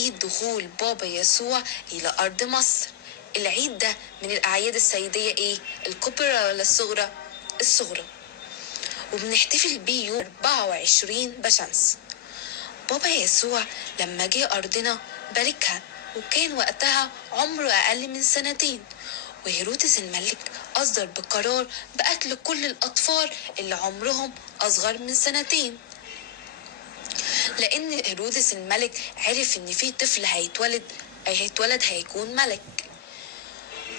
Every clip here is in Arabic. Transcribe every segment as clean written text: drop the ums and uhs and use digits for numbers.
عيد دخول بابا يسوع إلى أرض مصر. العيد ده من الأعياد السيدية إيه؟ الكبرى ولا الصغرى؟ الصغرى. وبنحتفل بيه يوم 24 بشمس. بابا يسوع لما جه أرضنا باركها، وكان وقتها عمره أقل من 2 سنين، وهيرودس الملك أصدر بقرار بقتل كل الأطفال اللي عمرهم أصغر من 2 سنين، لأن هيرودس الملك عرف إن في طفل هيتولد هيكون ملك.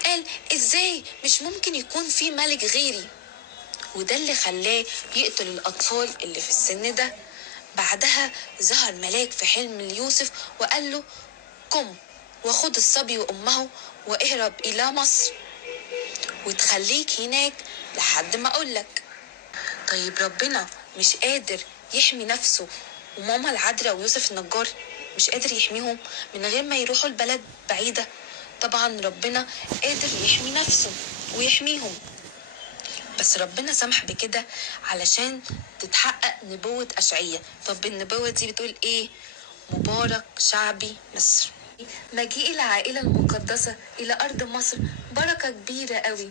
قال إزاي مش ممكن يكون في ملك غيري؟ وده اللي خلاه يقتل الأطفال اللي في السن ده. بعدها ظهر ملاك في حلم ليوسف وقال له: قم وخد الصبي وأمه واهرب إلى مصر وتخليك هناك لحد ما أقولك. طيب ربنا مش قادر يحمي نفسه وماما العذراء ويوسف النجار مش قادر يحميهم من غير ما يروحوا البلد بعيدة؟ طبعا ربنا قادر يحمي نفسه ويحميهم، بس ربنا سمح بكده علشان تتحقق نبوة أشعية. طب النبوة دي بتقول ايه؟ مبارك شعبي مصر. مجيء العائلة المقدسة إلى أرض مصر بركة كبيرة قوي.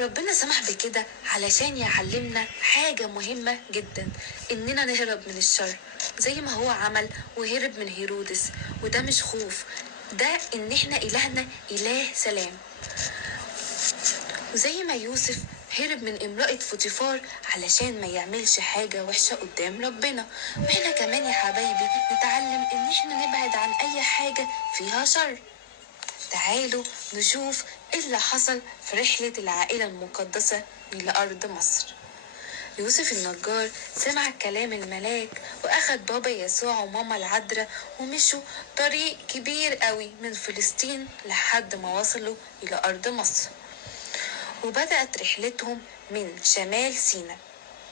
ربنا سمح بكده علشان يعلمنا حاجة مهمة جدا، إننا نهرب من الشر زي ما هو عمل وهرب من هيرودس. وده مش خوف، ده إن إحنا إلهنا إله سلام. وزي ما يوسف هرب من امرأة فوتيفار علشان ما يعملش حاجة وحشة قدام ربنا، واحنا كمان يا حبايبي نتعلم ان احنا نبعد عن اي حاجة فيها شر. تعالوا نشوف ايه اللي حصل في رحلة العائلة المقدسة إلى أرض مصر. يوسف النجار سمع كلام الملاك وأخد بابا يسوع وماما العذراء ومشوا طريق كبير قوي من فلسطين لحد ما وصلوا إلى أرض مصر، وبدأت رحلتهم من شمال سيناء.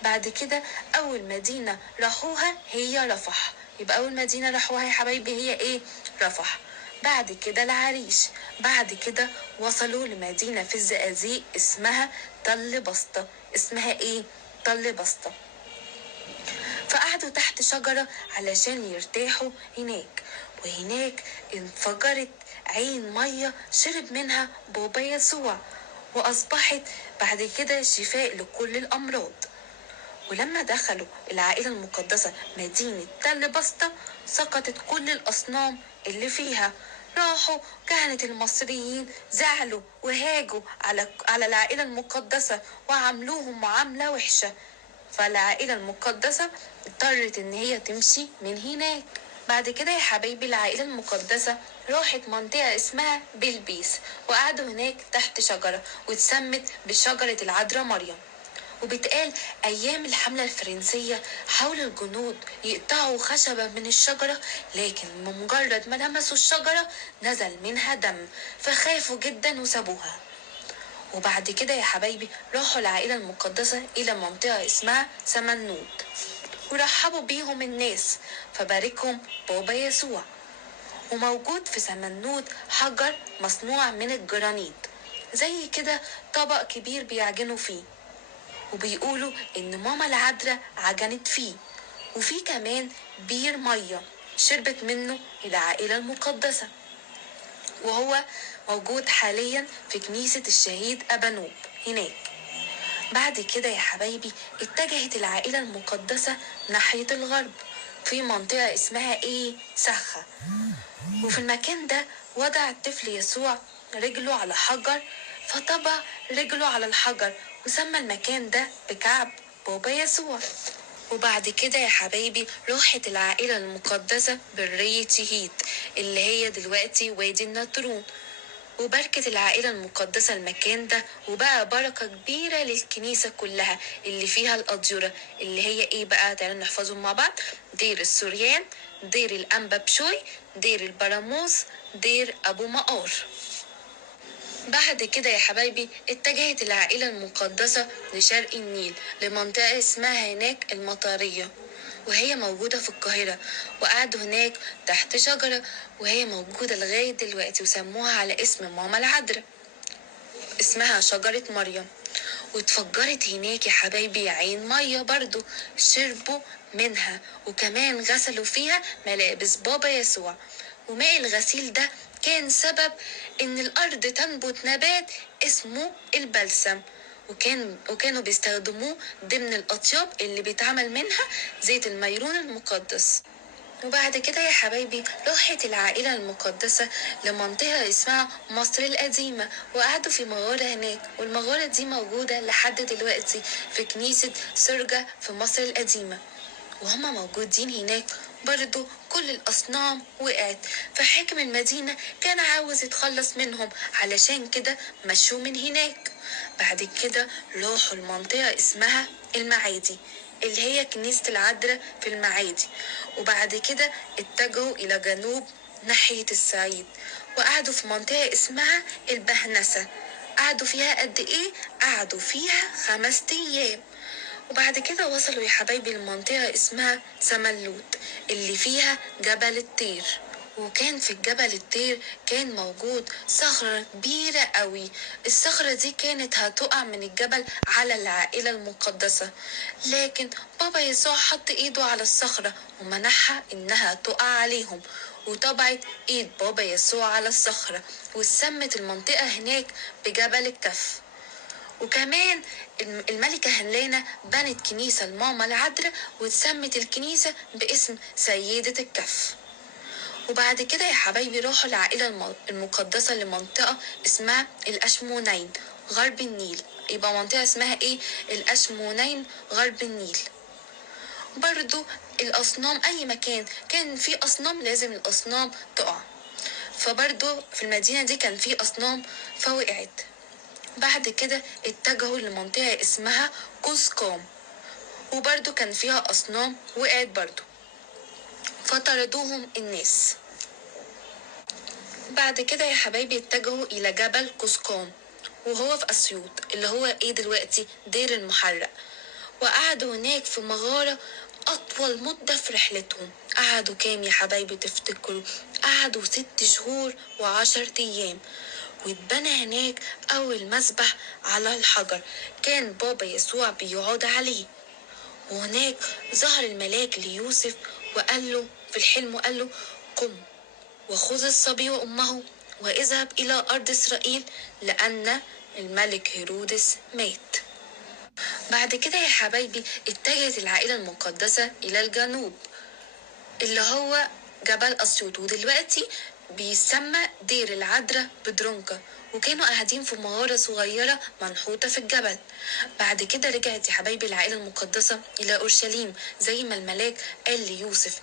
بعد كده أول مدينة راحوها هي رفح. يبقى أول مدينة راحوها يا حبايبي هي إيه؟ رفح. بعد كده العريش. بعد كده وصلوا لمدينة في الزقازيق اسمها تل بسطة. اسمها إيه؟ تل بسطة. فقعدوا تحت شجرة علشان يرتاحوا هناك، وهناك انفجرت عين مية شرب منها بابا يسوع، وأصبحت بعد كده شفاء لكل الأمراض. ولما دخلوا العائلة المقدسة مدينة تل بسطة سقطت كل الأصنام اللي فيها. راحوا كهنة المصريين زعلوا وهاجوا على العائلة المقدسة وعملوهم معاملة وحشة، فالعائلة المقدسة اضطرت ان هي تمشي من هناك. بعد كده يا حبايبي العائلة المقدسة راحت منطقة اسمها بلبيس، وقعدوا هناك تحت شجرة واتسمت بشجرة العذراء مريم. وبتقال أيام الحملة الفرنسية حاول الجنود يقطعوا خشبة من الشجرة، لكن بمجرد ما لمسوا الشجرة نزل منها دم، فخافوا جدا وسابوها. وبعد كده يا حبايبي راحوا العائلة المقدسة إلى منطقة اسمها سمنود، ورحبوا بيهم الناس فباركهم بابا يسوع. وموجود في سمنود حجر مصنوع من الجرانيت، زي كده طبق كبير بيعجنوا فيه، وبيقولوا إن ماما العذراء عجنت فيه. وفي كمان بير مية شربت منه العائلة المقدسة، وهو موجود حاليا في كنيسة الشهيد أبانوب هناك. بعد كده يا حبايبي اتجهت العائلة المقدسة ناحية الغرب في منطقة اسمها ايه؟ سخة. وفي المكان ده وضع الطفل يسوع رجله على حجر، فطبع رجله على الحجر وسمى المكان ده بكعب بابا يسوع. وبعد كده يا حبايبي راحت العائلة المقدسة برية شهيد اللي هي دلوقتي وادي النطرون، وباركت العائلة المقدسة المكان ده، وبقى بركة كبيرة للكنيسة كلها اللي فيها الأديرة اللي هي ايه بقى؟ تعالوا نحفظهم مع بعض: دير السوريان، دير الأنبا بشوي، دير البراموس، دير أبو مقار. بعد كده يا حبايبي اتجهت العائلة المقدسة لشرق النيل لمنطقة اسمها هناك المطارية، وهي موجودة في القاهرة، وقعدوا هناك تحت شجرة وهي موجودة لغاية دلوقتي، وسموها على اسم ماما العذراء، اسمها شجرة مريم. واتفجرت هناك يا حبايبي عين مية برضو شربوا منها، وكمان غسلوا فيها ملابس بابا يسوع. وماء الغسيل ده كان سبب إن الأرض تنبت نبات اسمه البلسم، وكانوا بيستخدموه ضمن الأطياب اللي بيتعمل منها زيت الميرون المقدس. وبعد كده يا حبايبي راحت العائلة المقدسة لمنطقة اسمها مصر القديمة، وقعدوا في مغارة هناك، والمغارة دي موجودة لحد دلوقتي في كنيسة سرجة في مصر القديمة. وهما موجودين هناك برضو كل الأصنام وقعت، فحاكم المدينة كان عاوز يتخلص منهم، علشان كده مشوا من هناك. بعد كده راحوا المنطقة اسمها المعادي، اللي هي كنيسة العذراء في المعادي. وبعد كده اتجهوا إلى جنوب ناحية الصعيد، وقعدوا في منطقة اسمها البهنسة. قعدوا فيها قد ايه؟ قعدوا فيها 5 أيام. وبعد كده وصلوا يا حبايبي لمنطقة اسمها سملوت، اللي فيها جبل الطير. وكان في الجبل الطير كان موجود صخرة كبيرة قوي. الصخرة دي كانت هتقع من الجبل على العائلة المقدسة، لكن بابا يسوع حط ايده على الصخرة ومنحها انها تقع عليهم، وطبعت ايد بابا يسوع على الصخرة، وسمت المنطقة هناك بجبل الكف. وكمان الملكة هلانة بنت كنيسة لماما العذراء، واتسمت الكنيسة باسم سيدة الكف. وبعد كده يا حبايبي راحوا العائلة المقدسة لمنطقة اسمها الأشمونين غرب النيل. يبقى منطقة اسمها ايه؟ الأشمونين غرب النيل. برضو الأصنام، أي مكان كان فيه أصنام لازم الأصنام تقع، فبرضو في المدينة دي كان فيه أصنام فوقعت. بعد كده اتجهوا لمنطقة اسمها قوسقام، وبرضو كان فيها أصنام وقعت برضو، فطردوهم الناس. بعد كده يا حبايبي اتجهوا إلى جبل قوسقام، وهو في أسيوط، اللي هو ايه دلوقتي؟ دير المحرق. وقعدوا هناك في مغارة أطول مدة في رحلتهم. قعدوا كام يا حبايبي تفتكروا؟ قعدوا 6 شهور و10 أيام. واتبنى هناك أول مسبح على الحجر كان بابا يسوع بيقعد عليه. وهناك ظهر الملاك ليوسف وقال له في الحلم، وقال له: قم وخذ الصبي وأمه واذهب إلى أرض إسرائيل، لأن الملك هيرودس مات. بعد كده يا حبايبي اتجهت العائلة المقدسة إلى الجنوب، اللي هو جبل أسيوط، ودلوقتي بيسمى دير العذراء بدرونكا. وكانوا قاعدين في مغارة صغيرة منحوتة في الجبل. بعد كده رجعت يا حبايبي العائلة المقدسة إلى أورشليم زي ما الملاك قال ليوسف،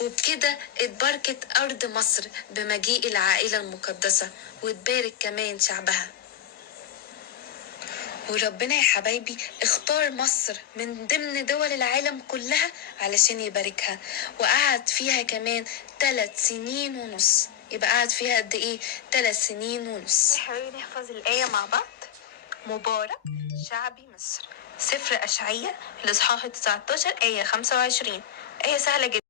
وبكده اتباركت أرض مصر بمجيء العائلة المقدسة، واتبارك كمان شعبها. وربنا يا حبايبي اختار مصر من ضمن دول العالم كلها علشان يباركها، وقعد فيها كمان 3 سنين ونص. يبقى قعد فيها قد ايه؟ 3 سنين ونص. يا حبايبي نحفظ الآية مع بعض. مبارك شعبي مصر. سفر أشعياء الإصحاح 19 آية 25. آية سهلة جدا.